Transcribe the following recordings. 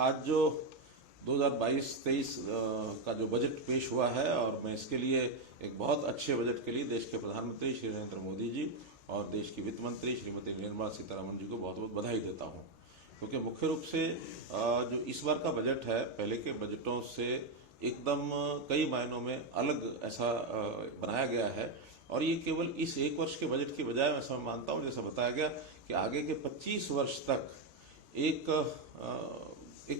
आज जो 2022-23 का जो बजट पेश हुआ है, और मैं इसके लिए एक बहुत अच्छे बजट के लिए देश के प्रधानमंत्री श्री नरेंद्र मोदी जी और देश की वित्त मंत्री श्रीमती निर्मला सीतारमण जी को बहुत बहुत बधाई देता हूं, क्योंकि मुख्य रूप से जो इस बार का बजट है पहले के बजटों से एकदम कई मायनों में अलग ऐसा बनाया गया है। और ये केवल इस एक वर्ष के बजट की बजाय मैं सब मानता हूँ, जैसा बताया गया कि आगे के 25 वर्ष तक एक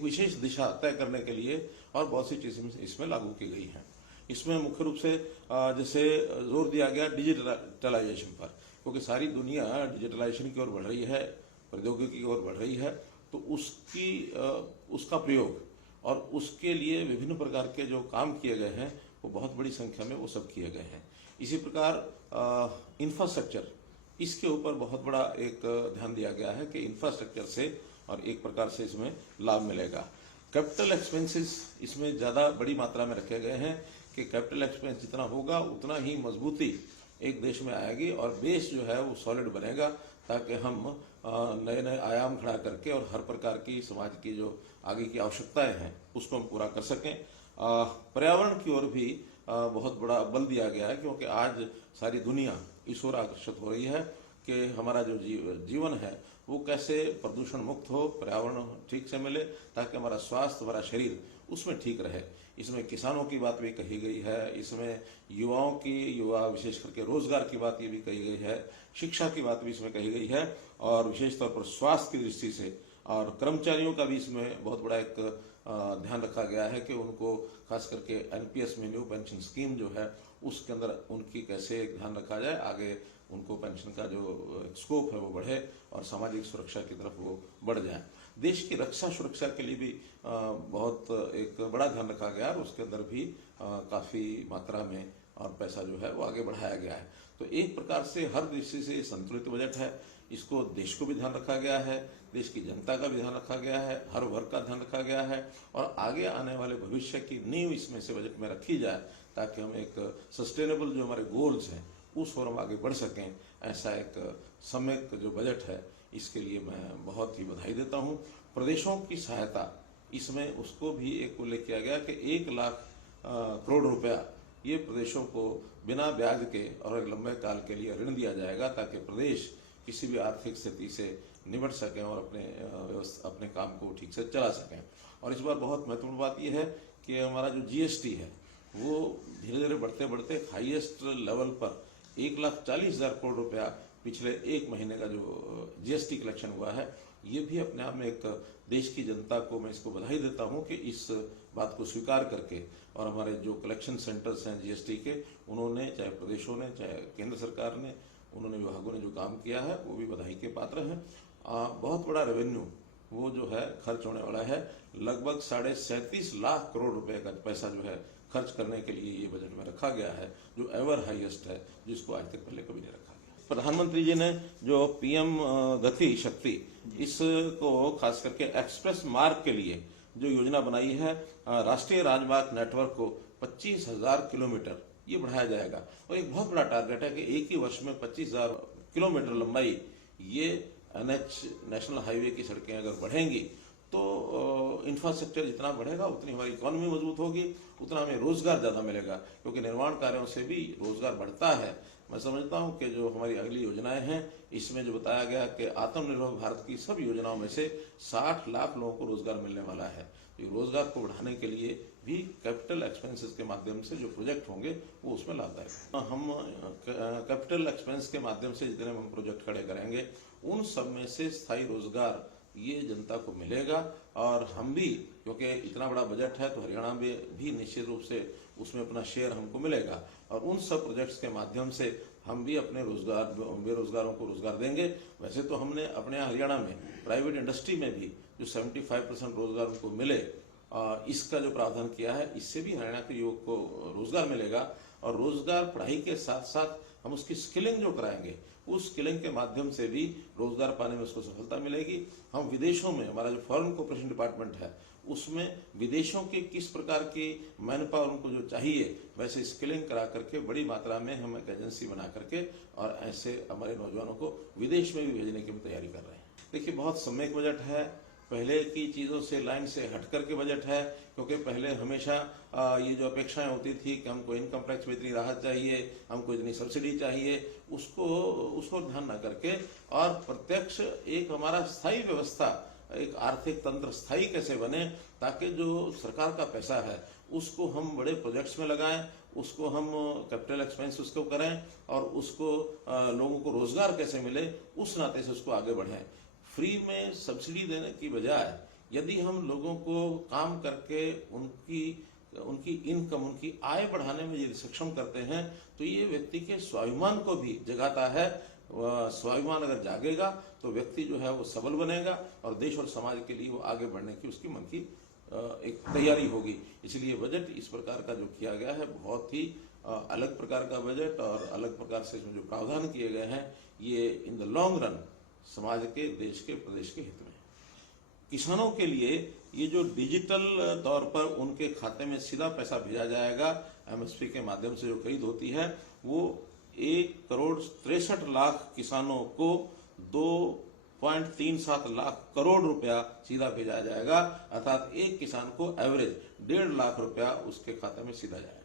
विशेष दिशा तय करने के लिए और बहुत सी चीजें इसमें लागू की गई हैं। इसमें मुख्य रूप से जैसे जोर दिया गया डिजिटलाइजेशन पर, क्योंकि सारी दुनिया डिजिटलाइजेशन की ओर बढ़ रही है, प्रौद्योगिकी की ओर बढ़ रही है, तो उसका प्रयोग और उसके लिए विभिन्न प्रकार के जो काम किए गए हैं वो बहुत बड़ी संख्या में वो सब किए गए हैं। इसी प्रकार इंफ्रास्ट्रक्चर, इसके ऊपर बहुत बड़ा एक ध्यान दिया गया है कि इंफ्रास्ट्रक्चर से और एक प्रकार से इसमें लाभ मिलेगा। कैपिटल एक्सपेंसेस इसमें ज़्यादा बड़ी मात्रा में रखे गए हैं कि कैपिटल एक्सपेंस जितना होगा उतना ही मजबूती एक देश में आएगी और बेस जो है वो सॉलिड बनेगा, ताकि हम नए नए आयाम खड़ा करके और हर प्रकार की समाज की जो आगे की आवश्यकताएं हैं उसको हम पूरा कर सकें। पर्यावरण की ओर भी बहुत बड़ा बल दिया गया है, क्योंकि आज सारी दुनिया इस ओर आकर्षित हो रही है कि हमारा जो जीवन है वो कैसे प्रदूषण मुक्त हो, पर्यावरण ठीक से मिले, ताकि हमारा स्वास्थ्य, हमारा शरीर उसमें ठीक रहे। इसमें किसानों की बात भी कही गई है, इसमें युवा विशेष करके रोजगार की बात ये भी कही गई है, शिक्षा की बात भी इसमें कही गई है, और विशेष तौर पर स्वास्थ्य की दृष्टि से और कर्मचारियों का भी इसमें बहुत बड़ा एक ध्यान रखा गया है कि उनको खास करके एनपीएस में न्यू पेंशन स्कीम जो है उसके अंदर उनकी कैसे ध्यान रखा जाए, आगे उनको पेंशन का जो स्कोप है वो बढ़े और सामाजिक सुरक्षा की तरफ वो बढ़ जाए। देश की रक्षा सुरक्षा के लिए भी बहुत एक बड़ा ध्यान रखा गया और उसके अंदर भी काफी मात्रा में और पैसा जो है वो आगे बढ़ाया गया है। तो एक प्रकार से हर दृष्टि से संतुलित बजट है। इसको देश को भी ध्यान रखा गया है, देश की जनता का भी ध्यान रखा गया है, हर वर्ग का ध्यान रखा गया है, और आगे आने वाले भविष्य की नींव इसमें से बजट में रखी जाए, ताकि हम एक सस्टेनेबल जो हमारे गोल्स हैं उस ओर हम आगे बढ़ सकें। ऐसा एक सम्यक जो बजट है इसके लिए मैं बहुत ही बधाई देता हूं। प्रदेशों की सहायता, इसमें उसको भी एक उल्लेख किया गया कि 1 लाख करोड़ रुपया ये प्रदेशों को बिना ब्याज के और एक लंबे काल के लिए ऋण दिया जाएगा, ताकि प्रदेश किसी भी आर्थिक स्थिति से निपट सकें और अपने काम को ठीक से चला सकें। और इस बार बहुत महत्वपूर्ण बात यह है कि हमारा जो जीएसटी है वो धीरे धीरे बढ़ते बढ़ते हाईएस्ट लेवल पर 1,40,000 करोड़ रुपया पिछले एक महीने का जो जीएसटी कलेक्शन हुआ है, ये भी अपने आप में एक देश की जनता को मैं इसको बधाई देता हूं कि इस बात को स्वीकार करके, और हमारे जो कलेक्शन सेंटर्स हैं जीएसटी के, उन्होंने, चाहे प्रदेशों ने चाहे केंद्र सरकार ने, उन्होंने विभागों ने जो काम किया है वो भी बधाई के पात्र हैं। बहुत बड़ा रेवेन्यू वो जो है खर्च होने वाला है, लगभग 37.5 लाख करोड़ रुपए का पैसा जो है खर्च करने के लिए ये बजट में रखा गया है, जो एवर हाईएस्ट है, जिसको आज तक पहले कभी नहीं रखा गया। प्रधानमंत्री जी ने जो पीएम गति शक्ति, इसको खास करके एक्सप्रेस मार्ग के लिए जो योजना बनाई है, राष्ट्रीय राजमार्ग नेटवर्क को 25,000 किलोमीटर ये बढ़ाया जाएगा। और एक बहुत बड़ा टारगेट है कि एक ही वर्ष में 25,000 किलोमीटर लंबाई ये एनएच, नेशनल हाईवे की सड़कें अगर बढ़ेंगी तो इंफ्रास्ट्रक्चर जितना बढ़ेगा उतनी हमारी इकोनॉमी मजबूत होगी, उतना हमें रोजगार ज्यादा मिलेगा, क्योंकि निर्माण कार्यों से भी रोजगार बढ़ता है। मैं समझता हूं कि जो हमारी अगली योजनाएं हैं, इसमें जो बताया गया कि आत्मनिर्भर भारत की सब योजनाओं में से 60 लाख लोगों को रोजगार मिलने वाला है। तो रोजगार को बढ़ाने के लिए भी कैपिटल एक्सपेंसेस के माध्यम से जो प्रोजेक्ट होंगे वो उसमें लाभदायक। हम कैपिटल एक्सपेंस के माध्यम से जितने हम प्रोजेक्ट खड़े करेंगे उन सब में से स्थायी रोजगार ये जनता को मिलेगा, और हम भी, क्योंकि इतना बड़ा बजट है तो हरियाणा में भी निश्चित रूप से उसमें अपना शेयर हमको मिलेगा, और उन सब प्रोजेक्ट्स के माध्यम से हम भी अपने बेरोजगारों को रोजगार देंगे। वैसे तो हमने अपने हरियाणा में प्राइवेट इंडस्ट्री में भी जो 75% रोजगार उनको मिले, इसका जो प्रावधान किया है, इससे भी हरियाणा के युवक को रोजगार मिलेगा। और रोजगार पढ़ाई के साथ साथ हम उसकी स्किलिंग जो कराएंगे, उस स्किलिंग के माध्यम से भी रोजगार पाने में उसको सफलता मिलेगी। हम विदेशों में, हमारा जो फॉरेन कोऑपरेशन डिपार्टमेंट है, उसमें विदेशों के किस प्रकार की मैन पावर उनको जो चाहिए वैसे स्किलिंग करा करके बड़ी मात्रा में हम एक एजेंसी बना करके और ऐसे हमारे नौजवानों को विदेश में भी भेजने की तैयारी कर रहे हैं। देखिए, बहुत सम्यक बजट है, पहले की चीज़ों से लाइन से हटकर के बजट है, क्योंकि पहले हमेशा ये जो अपेक्षाएं होती थी कि हमको इनकम टैक्स में इतनी राहत चाहिए, हमको इतनी सब्सिडी चाहिए, उसको ध्यान न करके और प्रत्यक्ष एक हमारा स्थायी व्यवस्था, एक आर्थिक तंत्र स्थायी कैसे बने, ताकि जो सरकार का पैसा है उसको हम बड़े प्रोजेक्ट्स में लगाएं, उसको हम कैपिटल एक्सपेंस उसको करें और उसको लोगों को रोजगार कैसे मिले, उस नाते से उसको आगे बढ़ाएं। फ्री में सब्सिडी देने की बजाय यदि हम लोगों को काम करके उनकी इनकम, उनकी आय बढ़ाने में यदि सक्षम करते हैं तो ये व्यक्ति के स्वाभिमान को भी जगाता है। स्वाभिमान अगर जागेगा तो व्यक्ति जो है वो सबल बनेगा और देश और समाज के लिए वो आगे बढ़ने की उसकी मन की एक तैयारी होगी। इसलिए बजट इस प्रकार का जो किया गया है, बहुत ही अलग प्रकार का बजट और अलग प्रकार से इसमें जो प्रावधान किए गए हैं, ये इन द लॉन्ग रन समाज के, देश के, प्रदेश के हित में। किसानों के लिए ये जो डिजिटल तौर पर उनके खाते में सीधा पैसा भेजा जाएगा, एमएसपी के माध्यम से जो खरीद होती है, वो 1,63,00,000 किसानों को 2.37 लाख करोड़ रुपया सीधा भेजा जाएगा, अर्थात एक किसान को एवरेज 1.5 लाख रुपया उसके खाते में सीधा जाएगा।